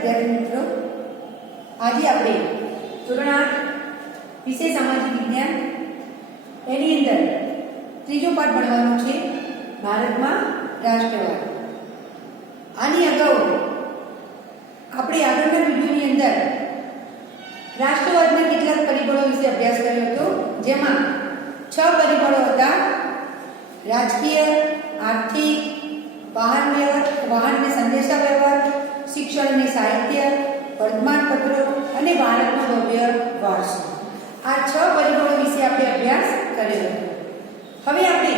વિદ્યાર્થી મિત્રો, આજે આપણે ધોરણ 8 વિષય સામાજિક વિજ્ઞાન એની અંદર ત્રીજો પાઠ ભણવાનો છે, ભારતમાં રાષ્ટ્રવાદ. આની અગાઉ આપણે આગળના વિડીયોની અંદર રાષ્ટ્રવાદના કેટલાક પરિબળો વિશે અભ્યાસ કર્યો હતો, જેમાં 6 પરિબળો હતા: રાજકીય, આર્થિક, વાહન અને સંદેશા વ્યવહાર, શિક્ષણ અને સાહિત્ય, વર્તમાનપત્રો અને ભારતનો ભવ્ય વારસો. આ 6 પરિબળો વિશે આપણે અભ્યાસ કર્યો હતો. હવે આપણે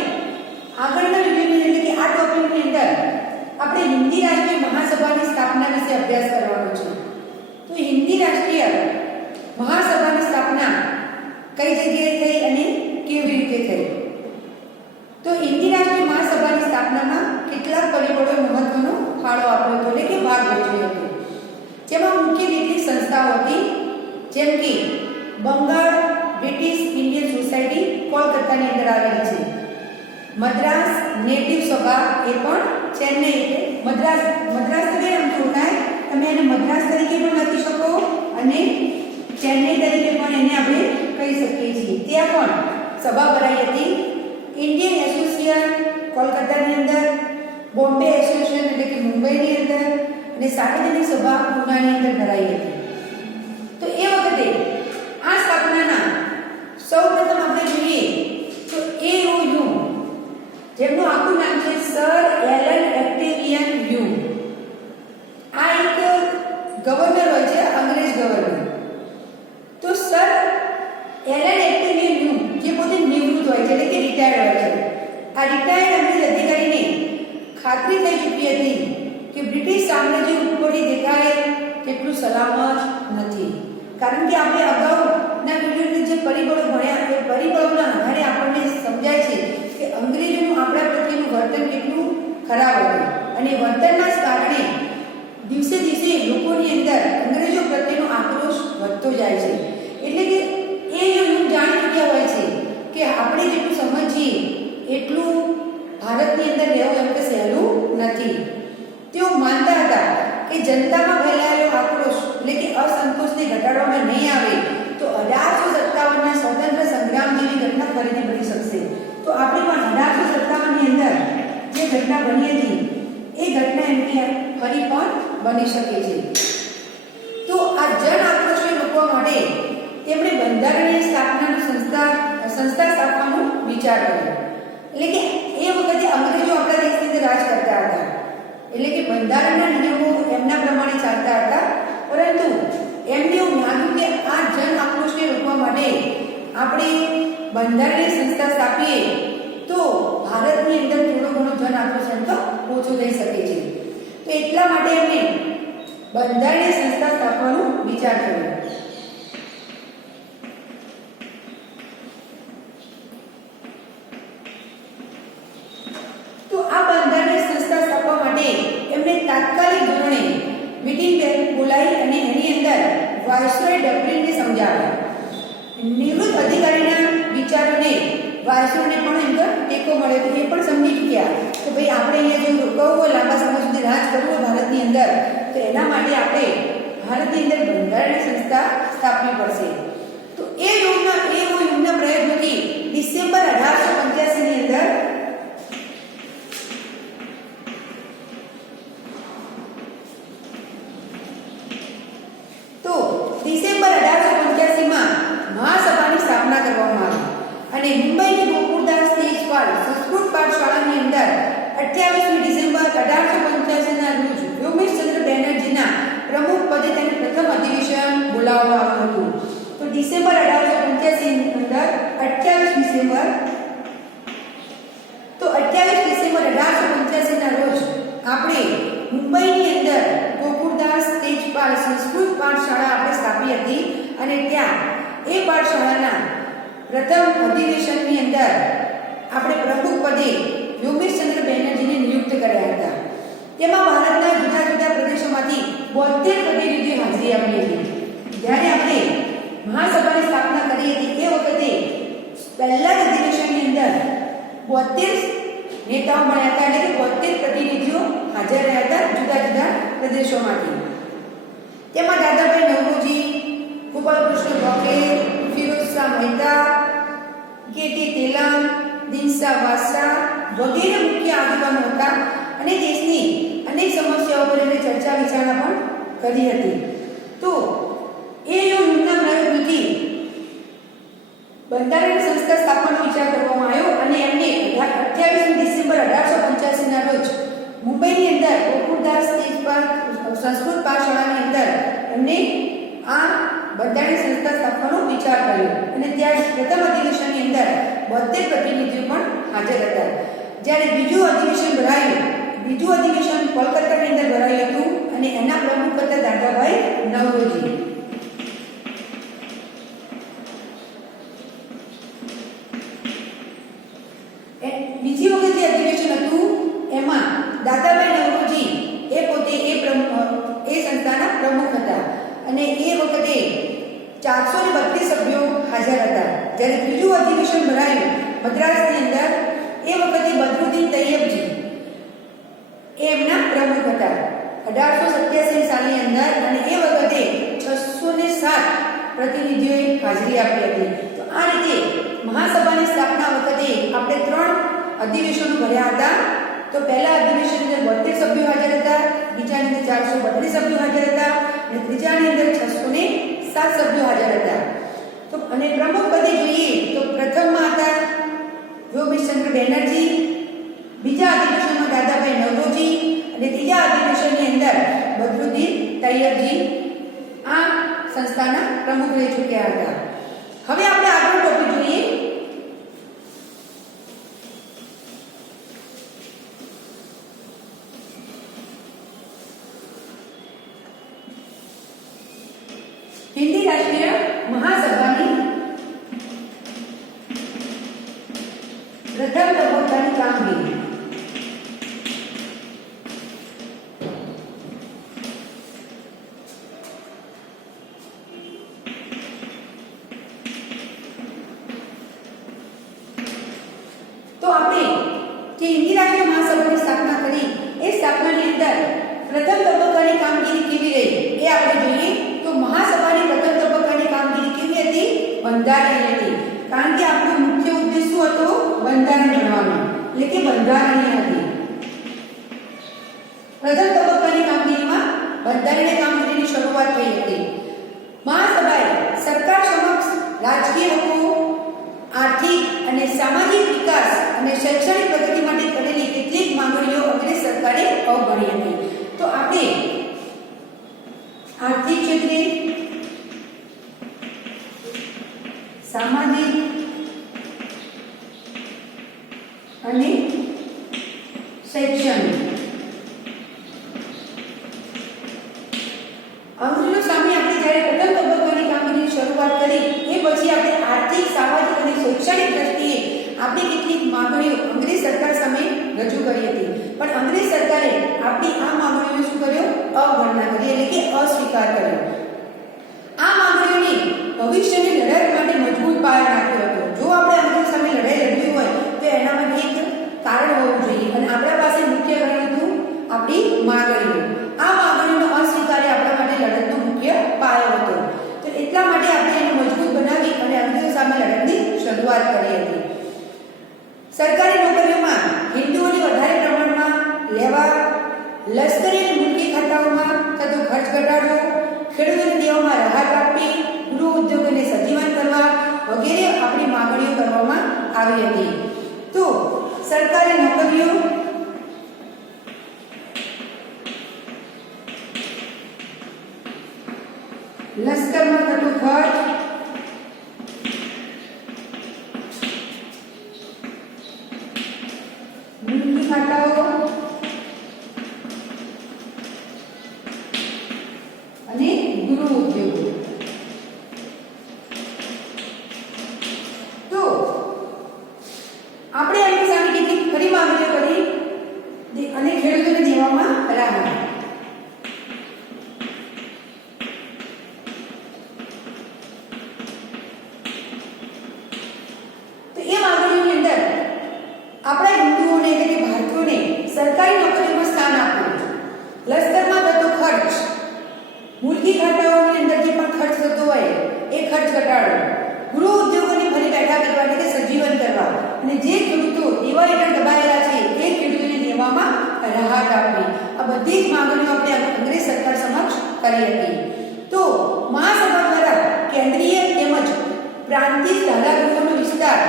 આગળના વિડીયોની એટલે કે આ ટોપિકની અંદર આપણે હિન્દી રાષ્ટ્રીય મહાસભાની સ્થાપના વિશે અભ્યાસ કરવાનો છે. તો હિન્દી રાષ્ટ્રીય મહાસભાની સ્થાપના કઈ જગ્યાએ થઈ અને કેવી રીતે થઈ? તો હિન્દી રાષ્ટ્રીય મહાસભાની સ્થાપનામાં કેટલાક પરિબળોએ મહત્વનો ફાળો આપ્યો હતો, એટલે કે ભાગ ભજવ્યો હતો. જેમાં મુખ્ય કેટલીક સંસ્થાઓ હતી, જેમ કે બંગાળ બ્રિટિશ ઇન્ડિયન સોસાયટી કોલકાતાની અંદર આવેલી છે, મદ્રાસ નેટિવ સભા એ પણ ચેન્નઈ મદ્રાસ તરીકે નામ જોડાય, તમે એને મદ્રાસ તરીકે પણ લખી શકો અને ચેન્નઈ તરીકે પણ એને આપણે કહી શકીએ છીએ. ત્યાં પણ સભા ભરાઈ હતી. ઇન્ડિયન એસોસિએશન કોલકાતાની અંદર, બોમ્બે એસોસિએશન એટલે કે મુંબઈની અંદર અને સાર્વજનિક સભા પૂનાની અંદર ભરાઈ હતી. તો એ વખતે આ સ્થાપનાના સૌપ્રથમ આપણે જોઈએ તો AOU, જેમનું આખું નામ છે સર એલન ઓક્ટેવિયન યુ. આ એક ગવર્નર હોય છે, અંગ્રેજ ગવર્નર. તો સર એલન ઓક્ટેવિયન યુ જે પોતે નિવૃત્ત હોય છે, એટલે કે રિટાયર્ડ હોય છે. આ રિટાયર્ડ અંગ્રેજ અધિકારીને ખાતરી થઈ ચૂકી હતી કે બ્રિટિશ સામ્રાજ્ય ઉપરથી દેખાય તેટલું સલામત નથી. કારણ કે આપણે અગાઉના વિડીયોની જે પરિબળો ભણ્યા એ પરિબળોના આધારે આપણને સમજાય છે કે અંગ્રેજોનું આપણા પ્રત્યેનું વર્તન કેટલું ખરાબ હતું અને વર્તનના જ કારણે દિવસે દિવસે લોકોની અંદર અંગ્રેજો પ્રત્યેનો આક્રોશ વધતો જાય છે. એટલે કે એ જો જાણી ચૂક્યા હોય છે કે આપણે જેટલું સમજીએ એટલું ભારતની અંદર રહેવું એમ કે સહેલું નથી. તેઓ માનતા હતા કે જનતામાં ફેલાયેલો આક્રોશ એટલે કે અસંતોષને ઘટાડવામાં નહીં આવે તો 1857ના સ્વતંત્ર સંગ્રામ જેવી ઘટના ફરીથી બની શકશે. તો આપણે પણ 1857ની અંદર જે ઘટના બની હતી એ ઘટના એમની ફરી પણ બની શકે છે. તો આ જન આક્રોશને રોકવા માટે તેમણે બંધારણીય સ્થાપનાનું સંસ્થા સ્થાપવાનું વિચાર કર્યો. એટલે કે એ વખતે અંગ્રેજો આપણા દેશની અંદર રાજ કરતા હતા, એટલે કે બંધારણના નિયમો એમના પ્રમાણે ચાલતા હતા. પરંતુ એમને એવું લાગ્યું કે આ જન આક્રોશને રોકવા માટે આપણે બંધારણીય સંસ્થા સ્થાપીએ તો ભારતની અંદર થોડો ઘણો જન આક્રોશ એમ તો ઓછો થઈ શકે છે. તો એટલા માટે એમને બંધારણીય સંસ્થા સ્થાપવાનો વિચાર કર્યો. તો આ બંધારણીય સંસ્થા સ્થાપવા માટે એમને તાત્કાલિક ધોરણે મીટિંગ બોલાવી અને એની અંદર વાઇસરોય ડબલિનને સમજાવ્યા. નિવૃત્ત અધિકારીના વિચારોને વાઇસરોયને પણ એમ ટેકો મળ્યો. તો એ પણ સમજી ચૂક્યા કે ભાઈ આપણે અહીંયા જો રોકાવું હોય, લાંબા સમય સુધી રાજ કરવું હોય ભારતની અંદર, તો એના માટે આપણે ભારતની અંદર બંધારણીય સંસ્થા સ્થાપવી પડશે. તો એ યુગના પ્રયત્નોથી ડિસેમ્બર 1885ની અંદર ડિસેમ્બર 1885માં મહાસભાની સ્થાપના કરવામાં આવી અને મુંબઈની ગોકુળદાસ તેજપાલ સંસ્કૃત પાઠશાળાની અંદર 28મી ડિસેમ્બર 1885ના રોજ યોગેશચંદ્ર બેનર્જીના પ્રમુખ પદે તેનું પ્રથમ અધિવેશન બોલાવવામાં આવ્યું હતું. તો ડિસેમ્બર 1885ની અંદર 28 ડિસેમ્બર 1885ના રોજ આપણે મુંબઈની અંદર ગોકુળદાસ તેજપાલ સંસ્કૃત પાઠશાળા આપણે સ્થાપી હતી અને ત્યાં એ પાઠશાળાના પ્રથમ અધિવેશનની અંદર આપણે પ્રમુખ પદે યોગેશચંદ્ર બેનર્જીને નિયુક્ત કર્યા હતા. તેમાં ભારતના જુદા જુદા પ્રદેશોમાંથી 72 પ્રતિનિધિઓ હાજરી આપી હતી. જ્યારે આપણે મહાસભાની સ્થાપના કરી હતી એ વખતે પહેલા અધિવેશનની અંદર 72 નેતાઓ મળ્યા હતા, એટલે કે 72 પ્રતિનિધિઓ હાજર રહ્યા હતા જુદા જુદા પ્રદેશોમાંથી. તેમાં દાદાભાઈ નવરોજી, ગોપાલકૃષ્ણ ગોખલે, ફિરોઝ શાહ મહેતા, કેટી તેલંગ, દિનસા વાસા વગેરે મુખ્ય આગેવાનો હતા અને દેશની અનેક સમસ્યાઓ પર એમણે ચર્ચા વિચારણા પણ કરી હતી. તો એ નિર્ણય પ્રયોગ નથી બંધારણ સંસ્થા સ્થાપવાનો વિચાર કરવામાં આવ્યો અને એમને 28 ડિસેમ્બર 1885 ના રોજ મુંબઈની અંદર ગોકુળદાસ સ્ટેજ પર સંસ્કૃત પાઠશાળાની અંદર એમને આ બંધારણ સંસ્થા સ્થાપવાનો વિચાર કર્યો અને ત્યાં પ્રથમ અધિવેશનની અંદર 72 પ્રતિનિધિઓ પણ હાજર હતા. જ્યારે બીજું અધિવેશન કોલકાતાની અંદર ભરાયું હતું અને એના પ્રમુખ હતા દાદાભાઈ નવરોજી. બીજી વખત જે અધિવેશન હતું એમાં દાદાભાઈ નવરોજી એ પોતે એ સંસ્થાના પ્રમુખ હતા અને એ વખતે 432 સભ્યો હાજર હતા. જ્યારે ત્રીજું અધિવેશન ભરાયું મદ્રાસની અંદર એ વખતે બદરુદ્દીન તૈયબજી એમના પ્રમુખ હતા 1887 સાલની અંદર અને એ વખતે 607 પ્રતિનિધિઓએ હાજરી આપી હતી. તો આ રીતે મહાસભાની સ્થાપના વખતે આપણે 3 અધિવેશનો ભર્યા હતા. તો પહેલા અધિવેશનની અંદર 72 સભ્યો હાજર હતા, બીજાની અંદર 432 સભ્યો હાજર હતા અને ત્રીજાની અંદર 607 સભ્યો હાજર હતા. તો અને પ્રમુખ પદે જોઈએ તો પ્રથમમાં હતા યોગેશચંદ્ર બેનર્જી, બીજા અધિવેશનમાં દાદાભાઈ નવરોજી અને ત્રીજા અધિવેશનની અંદર બદરુદ્દીન તૈયબજી આ સંસ્થાના પ્રમુખ રહી ચૂક્યા હતા. હવે આપણે આગળ ટોપિક જોઈએ. હિન્દી રાષ્ટ્રીય મહાસભાની પ્રથમ તબક્કાની કામગીરી. તો આપણે જે હિન્દી રાષ્ટ્રીય મહાસભાની સ્થાપના કરી એ સ્થાપનાની અંદર પ્રથમ તબક્કાની કામગીરી કેવી રહી એ આપણે જોઈએ. તો મહાસભાની પ્રથમ તબક્કાની કામગીરી કેવી હતી? બંધારણીય હતી. કારણ કે આપણો મુખ્ય ઉદ્દેશ શું હતો? બંધારણ ભણવાનો, એટલે કે બંધારણીય હતી. પ્રથમ તબક્કાની કામગીરીમાં બંધારણીય કામગીરીની શરૂઆત થઈ હતી. મહાસભાએ સરકાર સમક્ષ રાજકીય હકો, આર્થિક અને સામાજિક વિકાસ અને શૈક્ષણિક પ્રગતિ માટે કરેલી કેટલીક માંગણીઓ અંગ્રેજ સરકારે અવગણી હતી. તો આપણે આર્થિક ક્ષેત્રે, સામાજિક અને શૈક્ષણિક અંગ્રેજો સામે આપણે જ્યારે પ્રથમ તબક્કાની કામગીરીની શરૂઆત કરી એ પછી આપણે આર્થિક, સામાજિક અને શૈક્ષણિક દ્રષ્ટિએ આપણી કેટલીક માંગણીઓ અંગ્રેજ સરકાર સામે રજૂ કરી હતી. પણ અંગ્રેજ સરકારે આપણી આ માંગણીઓને શું કર્યો? અવગણના કરી, એટલે કે અસ્વીકાર કર્યો. આ માંગણીઓને ભવિષ્યની લડત માટે મજબૂત પાયો નાખ્યો હતો. જો આપણે અંગ્રેજ સામે લડાઈ લડવી હોય તો એનામાં એક કારણ હોવું જોઈએ અને આપણા પાસે મુખ્ય કારણ હતું આપણી માંગણીઓ. આ માંગણીઓનો અસ્વીકાર આપણા માટે લડતનો મુખ્ય પાયો હતો. તો એટલા માટે આપણે એને મજબૂત બનાવી અને અંગ્રેજો સામે લડતની શરૂઆત કરી હતી. સરકારી નોકરીઓમાં હિન્દુઓને વધારે પ્રમાણમાં લેવા, લશ્કરી અને મુલકી ખાતાઓમાં થતો ખર્ચ ઘટાડવો, ખેડૂતોને દેવામાં રાહત આપવી, ગૃહ ઉદ્યોગોને સજીવન કરવા વગેરે આપણી માંગણીઓ કરવામાં આવી હતી. તો સરકારી નોકરીઓ, લશ્કરમાં થતો ખર્ચ, મુલકી ખાતાઓ અને ગૃહ ઉદ્યોગો. તો આપણે એમની સામે કેટલીક ફરી માંગણીઓ કરી અને ખેડૂતોને દેવામાં રાહત. તો એ માંગણીઓની અંદર આપણા હિન્દુઓને એટલે કે ભારતીયોને સરકારી નોકરીમાં સ્થાન આપવું, લશ્કરમાં થતો ખર્ચ, મુલકી ખર્ચ ઘટાડો, ગૃહ ઉદ્યોગોને ફરી બેઠા કરવા એટલે કે સજીવન કરવા, અને જે ખેડૂતો દેવા હેઠળ દબાયેલા છે એ ખેડૂતોને દેવામાં રાહત આપવી. આ બધી જ માંગણીઓ આપણે અંગ્રેજ સરકાર સમક્ષ કરી હતી. તો મહાસભા દ્વારા કેન્દ્રીય તેમજ પ્રાંતિય ધારાગૃહોનો વિસ્તાર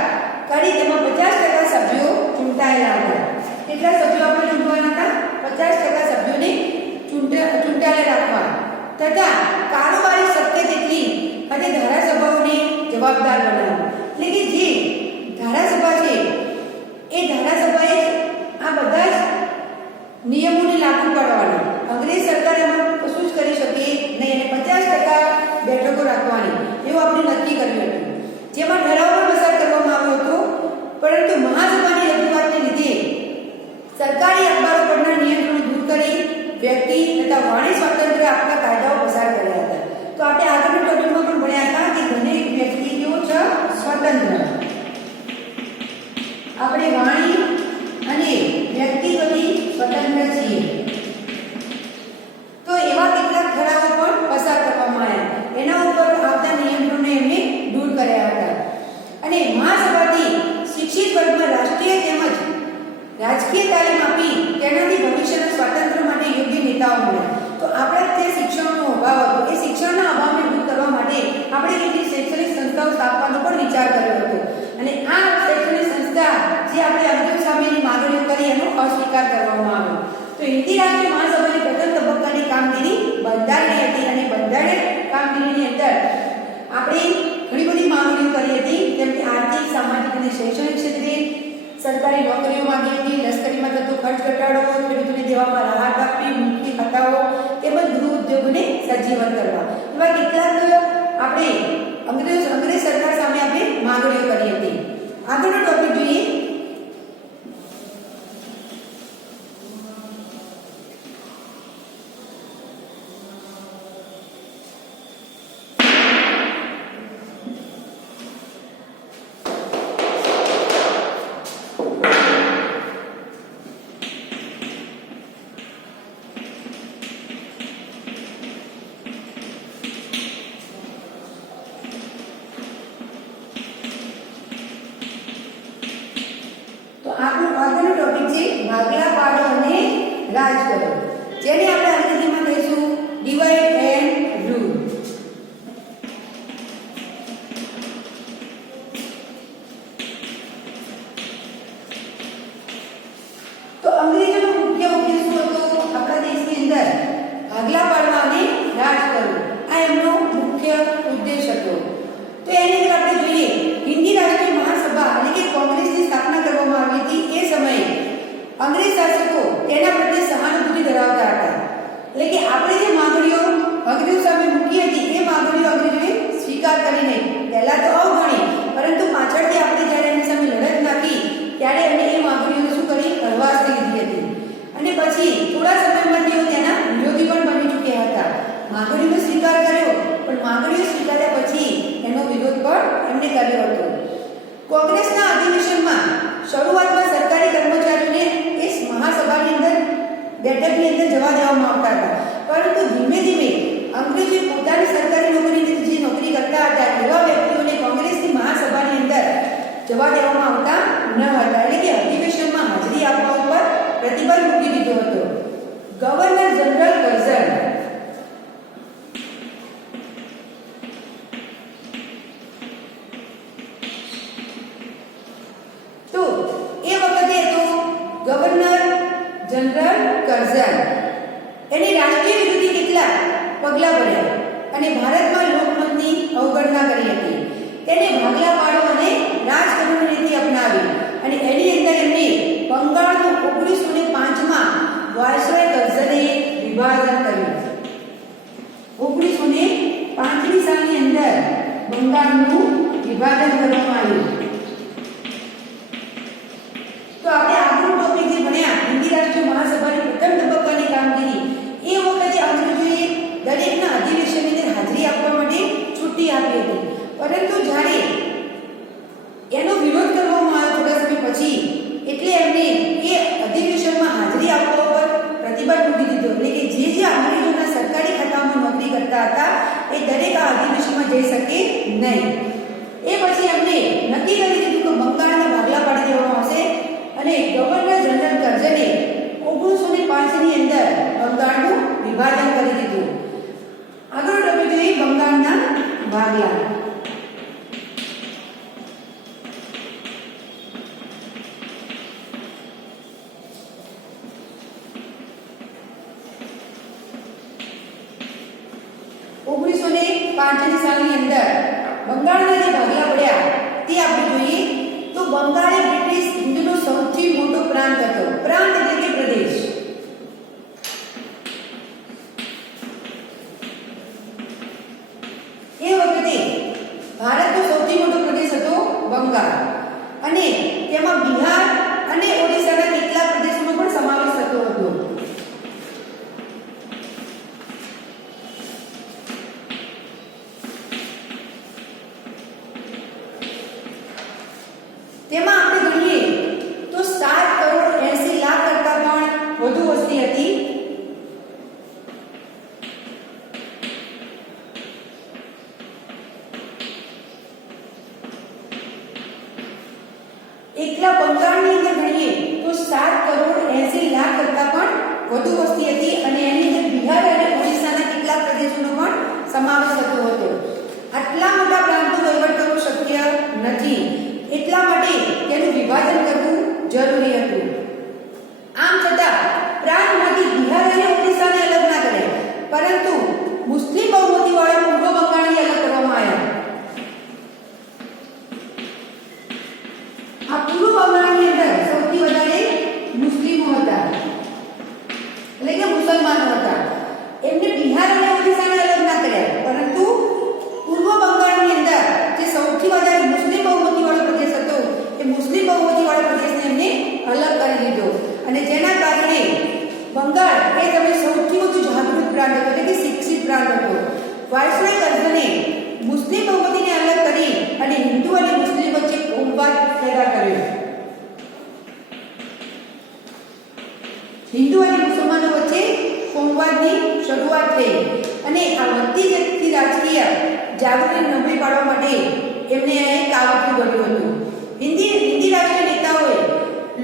કરી તેમાં 50% સભ્યો ચૂંટાયેલા હતા. કેટલા સભ્યો આપણે ચૂંટવાના હતા? 50% સભ્યોને ચૂંટાયેલા રાખવા તથા કારોબારી શક્ય તેટલી અને ધારાસભાઓને જવાબદાર બનાવવા. એટલે કે જે ધારાસભા છે એ ધારાસભાએ આ બધા જ નિયમોને લાગુ પાડવાના. અંગ્રેજ સરકાર એમાં કશું જ કરી શકે નહીં અને 50% બેઠકો રાખવાની એવું આપણે નક્કી કર્યું હતું. જેમાં ઠરાવ પણ પસાર કરવામાં આવ્યો હતો, પરંતુ મહાસભાની રજૂઆતને લીધે સરકારી અખબારો પરના નિયંત્રણો દૂર કરી વ્યક્તિ તથા વાણી સ્વાતંત્ર્ય આપતા કાયદાઓ પસાર કર્યા હતા. તો આપણે આગળના ટોપિકમાં પણ ભણ્યા હતા કે દરેક વ્યક્તિ કેવો છે? સ્વતંત્ર. આપણે વાણી અને વ્યક્તિગત સ્વતંત્ર છીએ. તો એવા કેટલાક ઠરાવો પણ પસાર કરવામાં આવ્યા. એના ઉપર આવતા નિયંત્રણોને એમને દૂર કર્યા હતા. અને મહાસભાથી શિક્ષિત વર્ગમાં રાષ્ટ્રીય તેમજ રાજકીય તાલીમ આપી તેનાથી ભવિષ્યના સ્વાતંત્ર્ય માટે યોગ્ય નેતાઓ મળ્યા. તો આપણા જે શિક્ષણનો અભાવ હતો એ શિક્ષણના અભાવને દૂર કરવા માટે આપણે કેટલીક શૈક્ષણિક સંસ્થાઓ સ્થાપવાનો પણ વિચાર કર્યો હતો. અને આ શૈક્ષણિક સંસ્થા જે આપણે અંગ્રેજો સામેની માંગણીઓ કરી એનો અસ્વીકાર કરવામાં આવ્યો. તો હિન્દી રાષ્ટ્રીય મહાસભાની પ્રથમ તબક્કાની કામગીરી બંધારણીય હતી અને બંધારણીય કામગીરીની અંદર આપણે ઘણી બધી માંગણીઓ કરી હતી, જેમ કે આર્થિક, સામાજિક અને શૈક્ષણિક ક્ષેત્રે સરકારી નોકરીઓ માંગી હતી, લશ્કરીમાં થતો ખર્ચ ઘટાડવો, ખેડૂતોને દેવામાં રાહત આપવી, મુક્તિ ખાતાઓ તેમજ ગૃહ ઉદ્યોગોને સજીવન કરવા. એવા કેટલાક આપણે અંગ્રેજ સરકાર સામે આપણે માંગણીઓ કરી હતી. આગળનો ટોપિક જોઈએ. આગળનો ટોપિક છે ભાગલા પાડો અને રાજ કરો, જેને આપણે અંગ્રેજીમાં કહીશું ડિવાઇડ એન્ડ રૂલ. તો અંગ્રેજોનો મુખ્ય ઉદ્દેશ શું હતો? આપણા દેશની અંદર ભાગલા પાડવા અને રાજ કરવું, આ એમનો મુખ્ય ઉદ્દેશ હતો. તો એની અંદર આપણે જોઈએ હિન્દી રાષ્ટ્રીય મહાસભા એટલે કે કોંગ્રેસની સ્થાપના કરવામાં આવી હતી. એ સમયે અંગ્રેજ શાસકો તેના પ્રત્યે સહાનુભૂતિ ધરાવતા હતા. એટલે કે આપણે જે માંગણીઓ અંગ્રેજો સામે મૂકી હતી એ માંગણીઓ અંગ્રેજોએ સ્વીકાર કરી નહીં. પહેલા તો અવગણી, પરંતુ પાછળથી આપણે જ્યારે એમની સામે લડત નાખી ત્યારે એમને એ માંગણીઓને શું કરી? હળવાશથી લીધી હતી. અને પછી થોડા સમયમાં તેઓ તેના વિરોધી પણ બની ચૂક્યા હતા. માંગણીનો સ્વીકાર કર્યો, પણ માંગણીઓ સ્વીકાર્યા પછી એનો વિરોધ પણ એમને કર્યો હતો. કોંગ્રેસના અધિવેશનમાં શરૂઆતમાં સરકારી કર્મચારીઓને એ મહાસભાની અંદર બેઠકની અંદર જવા દેવામાં આવતા હતા, પરંતુ ધીમે ધીમે અંગ્રેજોએ પોતાની સરકારી નોકરીની જે નોકરી કરતા હતા એવા વ્યક્તિઓને કોંગ્રેસની મહાસભાની અંદર જવા દેવામાં આવતા ન હતા. એટલે કે અધિવેશનમાં હાજરી આપવા ઉપર પ્રતિબંધ મૂકી દીધો હતો. ગવર્નર જનરલ કર્ઝન એની રાષ્ટ્રીય વિરોધી કેટલાક પગલાં ભર્યા અને ભારતમાં લોકમતની અવગણના કરી હતી. તેને ભાગલા પાડો અને રાજ કરવાની નીતિ અપનાવી અને એની અંદર એમને બંગાળનું 1905માં વાયસરોય કર્ઝને વિભાજન કર્યું. 1905ની સાલની અંદર બંગાળનું વિભાજન કરવામાં આવ્યું. તો આપણે આગળનો ટોપિક જે ભણ્યા હિન્દી રાષ્ટ્રીય મહાસભાની પ્રથમ તબક્કાની કામગીરી, એ વખતે અંગ્રેજોએ દરેકના અધિવેશનની અંદર હાજરી આપવા માટે છુટ્ટી આપી હતી, પરંતુ જ્યારે એનો વિરોધ કરવામાં આવ્યો થોડા સમય પછી, એટલે એમને એ અધિવેશનમાં હાજરી આપવા પર પ્રતિબંધ મૂકી દીધો. એટલે કે જે અંગ્રેજોના સરકારી ખાતામાં નોકરી કરતા હતા એ દરેક આ અધિવેશનમાં જઈ શકે નહીં. એ પછી એમને નક્કી કરી દીધું કે બંગાળના ભાગલા પાડી દેવામાં આવશે અને ગવર્નર જનરલ કર્જને 1905 ની અંદર બંગાળનું વિભાજન કરી દીધું. આગળ ટોપિક જોઈએ બંગાળના ભાગલા. પાંચની સાલની અંદર બંગાળના જે ભાગલા પડ્યા તે આપણે જોઈએ તો બંગાળ એ બ્રિટિશ હિન્દનો સૌથી મોટો પ્રાંત હતો. પ્રાંત એટલે કે પ્રદેશ. એ વખતે ભારતનો સૌથી મોટો પ્રદેશ હતો બંગાળ અને તેમાં બિહાર અને ઓડિશાના કેટલાક પ્રદેશોનો પણ સમાવેશ થતો હતો. તેમાં આપણે ગણીએ તો 7 કરોડ 80 લાખ કરતા પણ વધુ વસ્તી હતી. એકલા બંગાળની અંદર ગણીએ તો 7 કરોડ 80 લાખ કરતા પણ વધુ વસ્તી હતી અને એની અંદર બિહાર અને ઓડિશાના કેટલાક પ્રદેશોનો પણ સમાવેશ થતો હતો. આટલા મોટા પ્રાંતનો વહીવટ કરવો શક્ય નથી. એટલા માટે તેનું વિભાજન કરવું જરૂરી હતું. આમ છતાં પ્રાંતમાંથી બિહાર અને ઓડિશાને અલગ ના કરે, પરંતુ મુસ્લિમ બહુમતીવાળા પૂર્વ બંગાળને અલગ કરવામાં આવ્યા. આ પૂર્વ બંગાળની અંદર સૌથી વધારે મુસ્લિમો હતા, એટલે કે મુસલમાનો હતા. એમને બિહાર અને ઓડિશાને અલગ ના કર્યા, પરંતુ પૂર્વ બંગાળની અંદર જે સૌથી વધારે મુસ્લિમ બહુમતીવાળો પ્રદેશ હતો એ મુસ્લિમ બહુમતીવાળા પ્રદેશને એમને અલગ કરી દીધો અને જેના કારણે બંગાળ એ તમે સૌથી વધુ જાગૃત પ્રાંત હતો, એટલે કે શિક્ષિત પ્રાંત હતો. વાઇસરોય કર્જને મુસ્લિમ બહુમતીને અલગ કરી અને હિન્દુ અને મુસ્લિમ વચ્ચે કોમવાદ પેદા કર્યો. હિન્દુ અને મુસલમાનો વચ્ચે કોમવાદની શરૂઆત થઈ અને આ વધતી જતી રાજકીય જાગૃતિ નબળી પાડવા માટે એમને એક કાવતરું કર્યું હતું. હિન્દી રાજકીય નેતાઓએ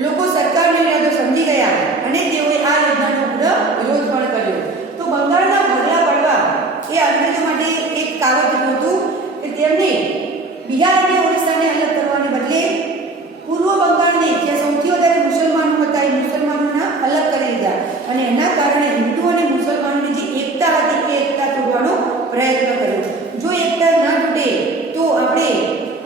લોકો સરકારનો ઇરાદો સમજી ગયા અને તેઓએ આ યોજનાનો ઉગ્ર વિરોધ પણ કર્યો. તો બંગાળના ભાગલા પાડવા એ અંગ્રેજો માટે એક કાવતરું હતું કે તેમને બિહાર અને ઓડિશાને અલગ કરવાને બદલે પૂર્વ બંગાળને જે સૌથી વધારે મુસલમાનો હતા એ મુસલમાનોના અલગ કરી દીધા અને એના કારણે હિન્દુ અને મુસલમાનોની જે એકતા હતી એ એકતા તોડવાનો પ્રયત્ન કર્યો. જો એકતા ન તૂટે તો આપણે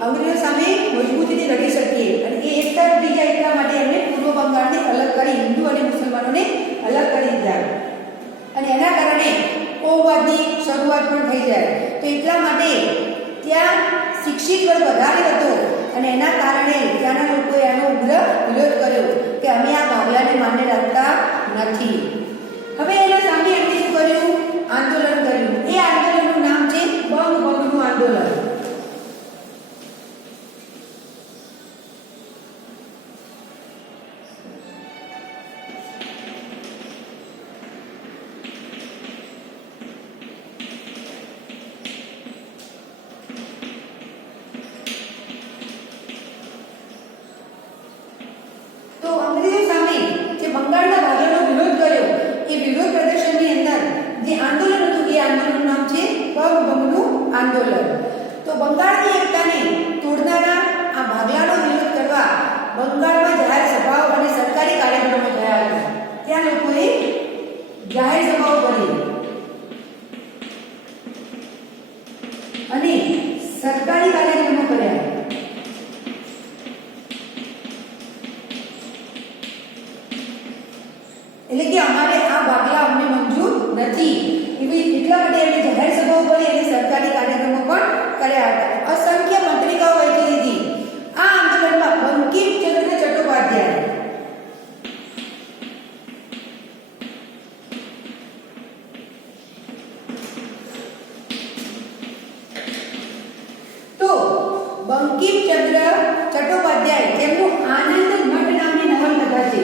અંગ્રેજો સામે મજબૂતીથી લડી શકીએ અને એ એકતા તૂટી જાય એટલા માટે એમણે પૂર્વ બંગાળને અલગ કરી હિન્દુ અને મુસલમાનોને અલગ કરી દીધા અને એના કારણે કોમવાદની શરૂઆત પણ થઈ જાય. તો એટલા માટે ત્યાં શિક્ષિત વર્ગ વધારે હતો અને એના કારણે ત્યાંના લોકોએ આનો ઉગ્ર વિરોધ કર્યો કે અમે આ ભાગલાને માન્ય રાખતા નથી. હવે એના સામે એમણે શું કર્યું? આંદોલન કર્યું. એ આંદોલનનું નામ છે બંગભંગનું આંદોલન. તો અંગ્રેજો સામે જે બંગાળના ભાગલાનો વિરોધ કર્યો એ વિરોધ પ્રદર્શનની અંદર જે આંદોલન હતું એ આંદોલનનું નામ છે બંગભંગનું આંદોલન. તો બંગાળની એકતાને તોડનારા આ ભાગલાનો વિરોધ કરવા બંગાળમાં જાહેર સભાઓ અને સરકારી કાર્યક્રમો થયા હતા. ત્યાં લોકોએ જાહેર સભાઓ કરી અને સરકારી કાર્યક્રમો કર્યા. એટલે કે અમારે આ ભાગલા અમને મંજૂર નથી એટલા માટે એમણે જાહેર સભાઓ કરી અને સરકારી કાર્યક્રમો પણ કર્યા હતા. અસંખ્ય પત્રિકાઓ વહેંચી દીધી. આ આંદોલનમાં બંકિમચંદ્ર ચટ્ટોપાધ્યાય બંકિમચંદ્ર ચટ્ટોપાધ્યાય જેમનું આનંદ મઠ નામની નવલકથા છે.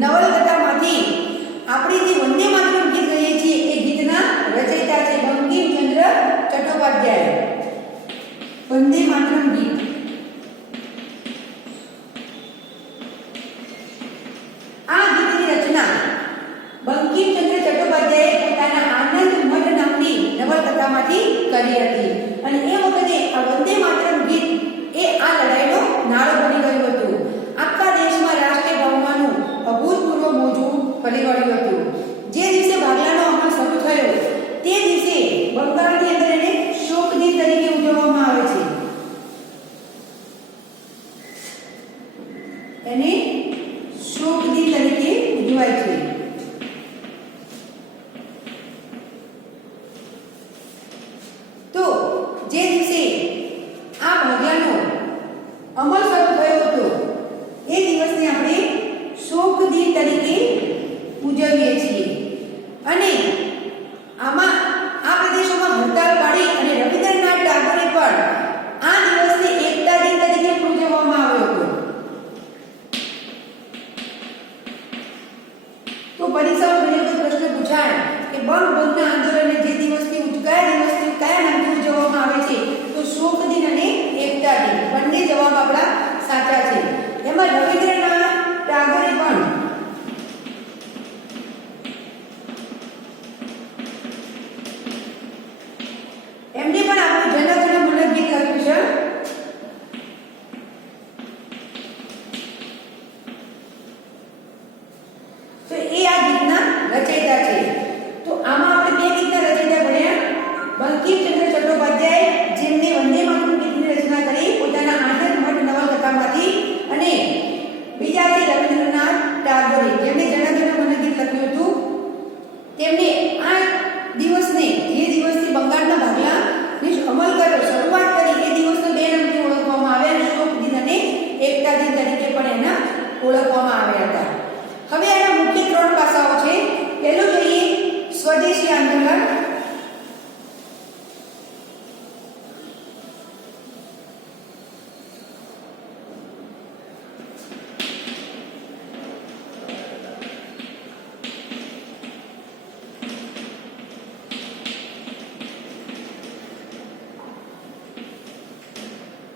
નવલકથામાંથી આપણે જે વંદે માતરમ ગીત કહીએ છીએ એ ગીતના રચયિતા છે બંકિમચંદ્ર ચટ્ટોપાધ્યાય. વંદે માતરમ ગીત આ ગીતની રચના બંકિમચંદ્ર ચટ્ટોપાધ્યાયે પોતાના આનંદ મઠ નામની નવલકથામાંથી કરી હતી. અને એ વખતે આ વંદે માતરમ ગીત એ આ લડાઈનો નારો બની ગયું હતું. આખા દેશમાં રાષ્ટ્રીય ભાવનાનું અભૂતપૂર્વ મોજું ફરી વળ્યું હતું. જે દિવસે ભાગલાનો અમલ શરૂ થયો તે દિવસે બંગાળની અંદર એને શોક દિન તરીકે ઉજવવામાં આવે છે. એને શોક દિન તરીકે ઉજવાય છે. તો જે દિવસે આ ભાગલાનો અમલ શરૂ થયો હતો એ દિવસને આપણે શોક દિન તરીકે ઉજવીએ છીએ. અને આમાં આ પ્રદેશોમાં હડતાલ પાડી અને રવિન્દ્રનાથ ટાગોરે પણ આ દિવસને એકતા દિન તરીકે ઉજવવામાં આવ્યો હતો. તો પરીક્ષામાં ઘણી વખત પ્રશ્ન પૂછાય કે બંગભંગના આંદોલનને જે દિવસથી કયા નામથી ઉજવવામાં આવે છે? તો શોક દિન અને એકતા દિન બંને જવાબ આપણા સાચા છે. એમાં રવિન્દ્રનાથ ટાગોરે પણ એમને પણ આપણું જનગણ મન ગીત લખ્યું છે. તો એ આ ગીતના રચયિતા છે. તો આમાં આપણે બે ગીતના રચયિતા ભણ્યા. બંકિમચંદ્ર ચટ્ટોપાધ્યાય જેમને વંદે માતરમ ગીતની રચના કરી પોતાના આનંદ મઠ નવલકથામાંથી, અને બીજા છે રવિન્દ્રનાથ ટાગોરે જેમણે જનગણ મન ગીત લખ્યું હતું. તેમને આ દિવસને જે દિવસથી બંગાળના ભાગલાની અમલ કર્યો શરૂઆત કરી એ દિવસને બે નામથી ઓળખવામાં આવ્યા. શોક દિન અને એકતા દિન તરીકે પણ એના ઓળખવામાં આવ્યા હતા. હવે આના મુખ્ય ત્રણ પાસાઓ છે. પહેલું જોઈએ સ્વદેશી આંદોલન.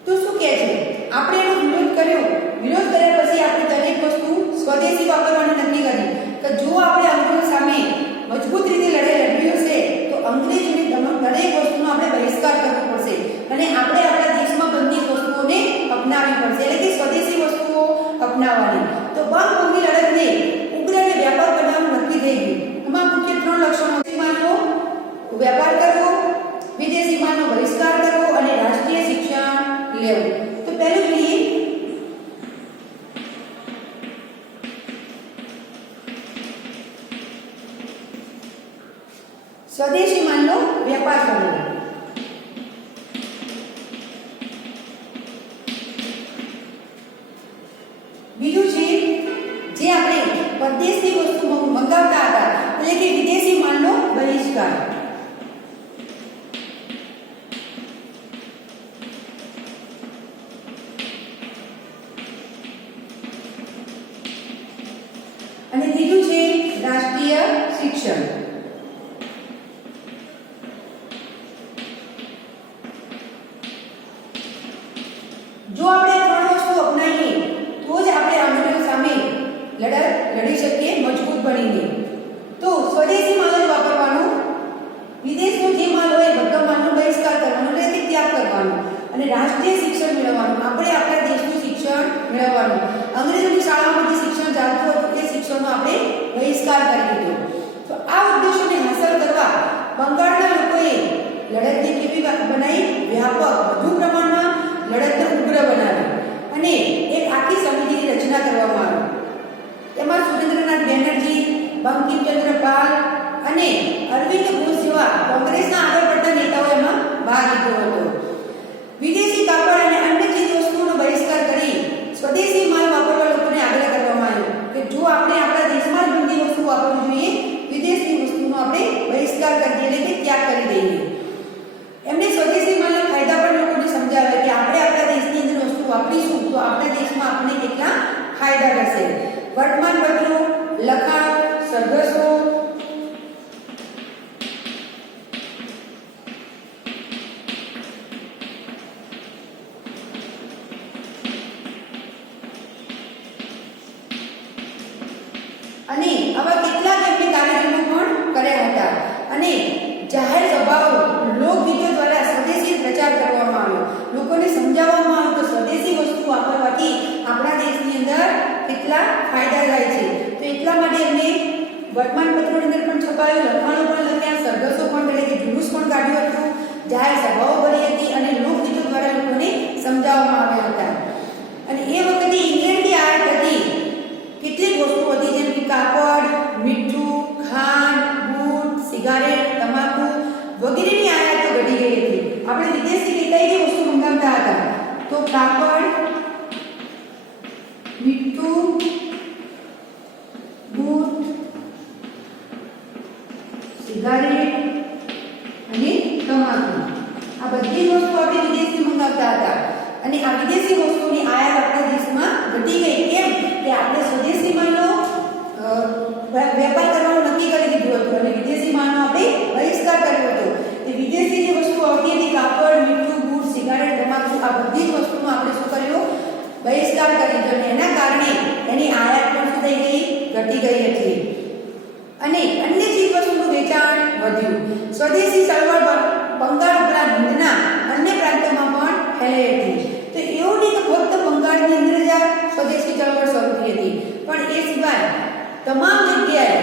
તો શું કહે છે? આપણે એનો વિરોધ કર્યો. વિરોધ કર્યા પછી આપણે દરેક વસ્તુ સ્વદેશી વાપરવાની નક્કી કરી કે જો આપણે અંગ્રેજો સામે મજબૂત રીતે લડાઈ લડવી હશે તો અંગ્રેજોની દરેક વસ્તુનો આપણે બહિષ્કાર કરવો પડશે અને આપણે આપણા દેશમાં બનતી વસ્તુઓને અપનાવવી પડશે, એટલે કે સ્વદેશી વસ્તુઓ અપનાવવાની. તો બંગભંગની લડતને ઉગ્ર અને વ્યાપક બનાવવાનું નક્કી થઈ ગયું. એમાં મુખ્ય ત્રણ લક્ષણો: માલનો વેપાર કરવો, વિદેશી માલનો બહિષ્કાર કરવો અને રાષ્ટ્રીય શિક્ષણ લેવું. તો પહેલું જોઈએ સ્વદેશી માલનો વેપાર કરવો. બીજું છે જે આપણે પરદેશી વસ્તુ મંગાવતા હતા એટલે કે વિદેશી માલનો બહિષ્કાર. અને ત્રીજું છે રાષ્ટ્રીય શિક્ષણ. જો આપણે ત્રણ વસ્તુ અપનાવીએ તો જ આપણે આંદોલન સામે લડત લડી શકીએ મજબૂત બનીને. તો સ્વદેશી માલ જ વાપરવાનો, વિદેશનો જે માલ હોય ભક્કમ માલનો બહિષ્કાર કરવાનો એટલે કે ત્યાગ કરવાનો, અને રાષ્ટ્રીય શિક્ષણ મેળવવાનું. આપણે આપણા દેશનું શિક્ષણ મેળવવાનું. અંગ્રેજોની શાળામાં જે શિક્ષણ ચાલતું હતું એ શિક્ષણનો આપણે બહિષ્કાર કરી દીધો. તો આ ઉદ્દેશોને હાંસલ કરવા બંગાળના લોકોએ લડતને કેવી બનાવી? વ્યાપક, વધુ પ્રમાણમાં લડતને ઉગ્ર બનાવી અને એક આખી સમિતિની રચના કરવામાં આવી. તેમાં સુરેન્દ્રનાથ બેનર્જી, બંકિમચંદ્ર પાલ અને અરવિંદ ઘોષ જેવા કોંગ્રેસના આગળ પડતા નેતાઓએ એમાં ભાગ લીધો હતો. વિદેશી કાપડ અને અન્ય ચીજ વસ્તુઓનો બહિષ્કાર કરી સ્વદેશી માલ વાપરવા લોકોને આગ્રહ કરવામાં આવ્યો કે જો આપણે આપણા દેશમાં જ બનતી વસ્તુ વાપરવી જોઈએ, વિદેશની વસ્તુનો આપણે બહિષ્કાર કરી દઈએ, એટલે કે ત્યાગ કરી દઈએ. એમને સ્વદેશી માલના ફાયદા પણ લોકોને સમજાવ્યા વર્તમાનપત્રો, લખાણ, સરઘસો, અને આવા કેટલાક એમણે કાર્યક્રમો પણ કર્યા હતા. અને જાહેર સભાઓ, લોકગીતો દ્વારા સ્વદેશી પ્રચાર કરવામાં આવ્યો. લોકોને સમજાવવામાં આવ્યું કે સ્વદેશી વસ્તુ વાપરવાથી આપણા દેશની અંદર કેટલા ફાયદા થાય છે. તો એટલા માટે એમને વર્તમાનપત્રોની અંદર પણ છપાયું, લખાણો પણ લખ્યા, સરઘસો પણ એટલે કે જુલુસ પણ કાઢ્યું હતું, જાહેર સભાઓ ભરી હતી અને લોકગીતો દ્વારા લોકોને સમજાવવામાં આવ્યા હતા. અને એ વખતે ઇંગ્લેન્ડની આયાત હતી કેટલીક વસ્તુઓ હતી, જેમ કે કાપડ, મીઠું, ખાંડ, બૂટ, સિગારેટ, તમાકુ વગેરેની આયાતો ઘટી ગઈ હતી. આપણે વિદેશથી કઈ કઈ વસ્તુ મંગાવતા હતા? તો કાપડ, મીઠું, બૂટ, સિગારેટ અને તમાકુ, આ બધી વસ્તુ આપણે વિદેશથી મંગાવતા હતા. અને આ વિદેશી વસ્તુની આયાત આપણા દેશમાં ઘટી ગઈ. કેમ કે આપણે સ્વદેશી માલનો વેપાર કરવાનું નક્કી કરી દીધું હતું અને વિદેશી માલનો આપણે બહિષ્કાર કર્યો હતો. તે વિદેશી જે વસ્તુ આવતી હતી, કાપડ, મીઠું, બૂટ, સિગારેટ, તમાકુ, આ બધી જ વસ્તુનો આપણે શું કર્યો? બહિષ્કાર કરી દીધો. અને એના કારણે એની આયાત પણ શું થઈ ગઈ? ઘટી ગઈ હતી. અને અન્ય ચીજ વસ્તુનું વેચાણ વધ્યું. સ્વદેશી ચળવળ બંગાળ ઉપરાંત હિંદના અન્ય પ્રાંતોમાં પણ ફેલાઈ હતી. તો એવું નહીં કે ફક્ત બંગાળની અંદર જ સ્વદેશી ચળવળ શરૂ થઈ હતી, પણ એ સિવાય તમામ જગ્યાએ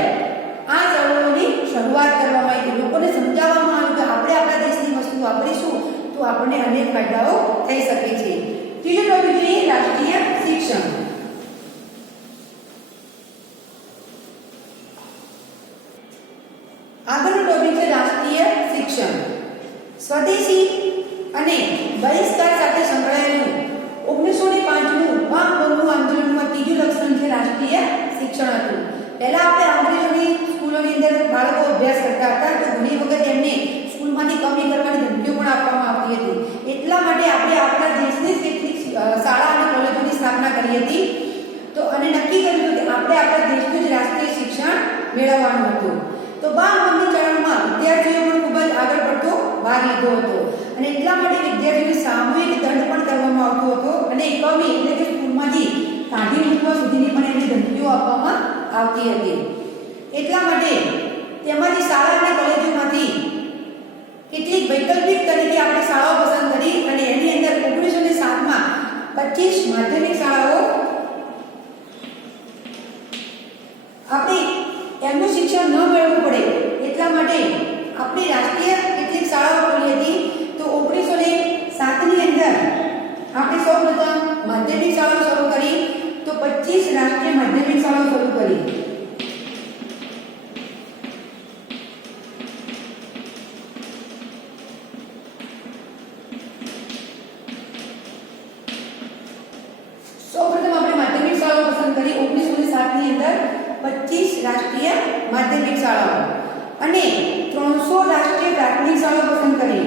આ ચળવળોની શરૂઆત કરવામાં આવી. લોકોને સમજાવવામાં આવ્યું કે આપણે આપણા દેશની વસ્તુ વાપરીશું તો આપણને અનેક ફાયદાઓ થઈ શકે છે. ત્રીજો ટોપિક છે રાષ્ટ્રીય શિક્ષણ. આગળનો ટોપિક છે રાષ્ટ્રીય શિક્ષણ. સ્વદેશી અને બહિષ્કાર સાથે સંકળાયેલું 1905નું વામપંથનું આંદોલનમાં ત્રીજું લક્ષણ છે રાષ્ટ્રીય શિક્ષણ હતું. પહેલા આપણે અંગ્રેજોની સ્કૂલોની અંદર બાળકો અભ્યાસ કરતા હતા, તો ઘણી વખત એમને સ્કૂલમાંથી કમી કરવાની ધમકીઓ પણ આપવામાં આવતી હતી. એટલા માટે આપણે આપણા દેશની કેટલીક શાળા અને કોલેજોની સ્થાપના કરી હતી. તો અને નક્કી કર્યું કે આપણે આપણા દેશનું જ રાષ્ટ્રીય શિક્ષણ મેળવવાનું હતું. તો બાળમંદિર ચળવળમાં વિદ્યાર્થીઓ પણ ખૂબ જ આગળ પડતો ભાગ લીધો હતો. અને એટલા માટે વિદ્યાર્થીઓને સામૂહિક દંડ પણ કરવામાં આવતો હતો અને કમી એટલે કે સ્કૂલમાંથી કાઢી મૂકવા સુધીની પણ એમને ધમકીઓ આપવામાં આવતી હતી. એટલા માટે તેમાંથી શાળા અને કોલેજોમાંથી કેટલીક વૈકલ્પિક તરીકે આપણે શાળાઓ પસંદ કરી અને એની અંદર 1907માં 25 માધ્યમિક શાળાઓ આપણે એમનું શિક્ષણ ન મેળવવું પડે એટલા માટે આપણી રાષ્ટ્રીય કેટલીક શાળાઓ ખોલી હતી. તો 1907ની અંદર આપણે સૌપ્રથમ માધ્યમિક શાળાઓ શરૂ કરી. તો 25 રાષ્ટ્રીય માધ્યમિક શાળાઓ શરૂ કરી. સૌપ્રથમ આપણે માધ્યમિક શાળાઓ પસંદ કરી 1907ની અંદર 25 રાષ્ટ્રીય માધ્યમિક શાળાઓ અને 300 રાષ્ટ્રીય પ્રાથમિક શાળાઓ પસંદ કરી.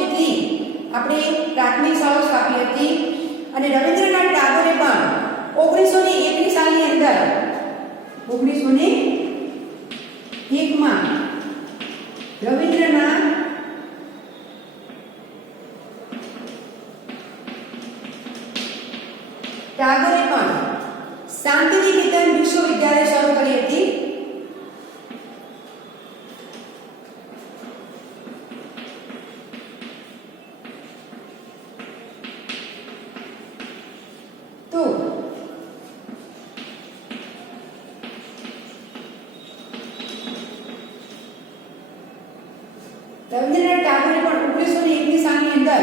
જેટલી આપણે પ્રાથમિક શાળાઓ સ્થાપી હતી. અને રવિન્દ્રનાથ ટાગોરે પણ 1901ની સાલની અંદર 1901માં રવિન્દ્રનાથ ટાગોરે પણ શાંતિનિકેતન વિશ્વવિદ્યાલય શરૂ કરી હતી. તો રવિન્દ્રનાથ ટાગોરે પણ 1901ની સાલની અંદર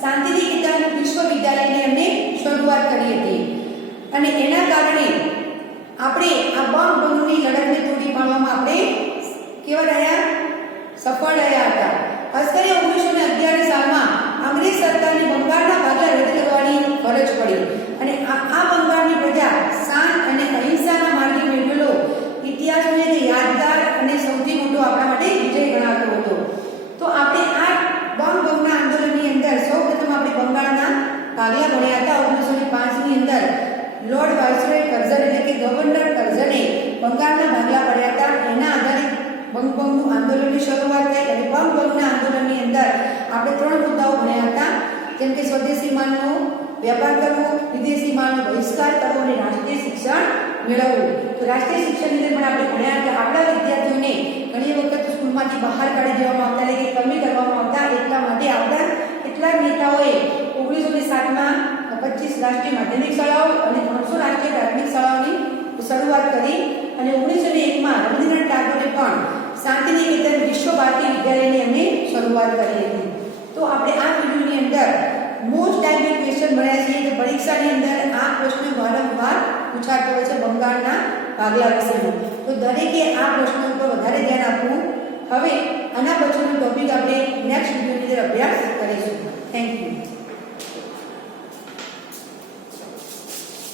શાંતિનિકેતન વિશ્વવિદ્યાલયની એમને શરૂઆત કરી હતી. અને એના કારણે આપણે આ બંધની લડતને તોડી પાડવામાં આપણે કેવા રહ્યા? સફળ રહ્યા હતા. ખાસ કરી 1911ની સાલમાં અંગ્રેજ સરકારને બંગાળના ભાગલા રદ કરવાની ફરજ પડી અને આ બંગાળની પ્રજા શાંત અને અહિંસાના માર્ગે મેળવેલો ઇતિહાસને યાદગાર અને લોર્ડ વાઇસરોય કર્ઝન એટલે કે ગવર્નર કર્ઝને બંગાળના ભાગલા પડ્યા હતા એના આધારે બંગભંગનું આંદોલનની શરૂઆત થઈ અને બંગભંગના આંદોલનની અંદર આપણે 3 મુદ્દાઓ ભણ્યા હતા જેમ કે સ્વદેશી માલનો વ્યાપાર કરવો, વિદેશી માલનો બહિષ્કાર કરવો અને રાષ્ટ્રીય શિક્ષણ મેળવવું. તો રાષ્ટ્રીય શિક્ષણની અંદર પણ આપણે ભણ્યા કે આપણા વિદ્યાર્થીઓને ઘણી વખત સ્કૂલમાંથી બહાર કાઢી દેવામાં આવતા એટલે કે કમી કરવામાં આવતા એટલા માટે આપણા કેટલાક નેતાઓએ 1907માં 25 રાષ્ટ્રીય માધ્યમિક શાળાઓ અને 300 રાષ્ટ્રીય પ્રાથમિક શાળાઓની શરૂઆત કરી અને 1901માં રવિન્દ્રનાથ ટાગોરે પણ શાંતિનિકેતન વિશ્વ ભારતી વિદ્યાલયની એમણે શરૂઆત કરી હતી. તો આપણે આ વિડિયોની અંદર મોસ્ટ ટાઈપના ક્વેશ્ચન ભણ્યા છે કે પરીક્ષાની અંદર આ પ્રશ્ન વારંવાર પૂછાતો હોય છે બંગાળના ભાગલા વિશેનો. તો દરેકે આ પ્રશ્નો પર વધારે ધ્યાન આપવું. હવે આના પછીનો ટોપિક આપણે નેક્સ્ટ વિડિયોની અંદર અભ્યાસ કરીશું. Thank you.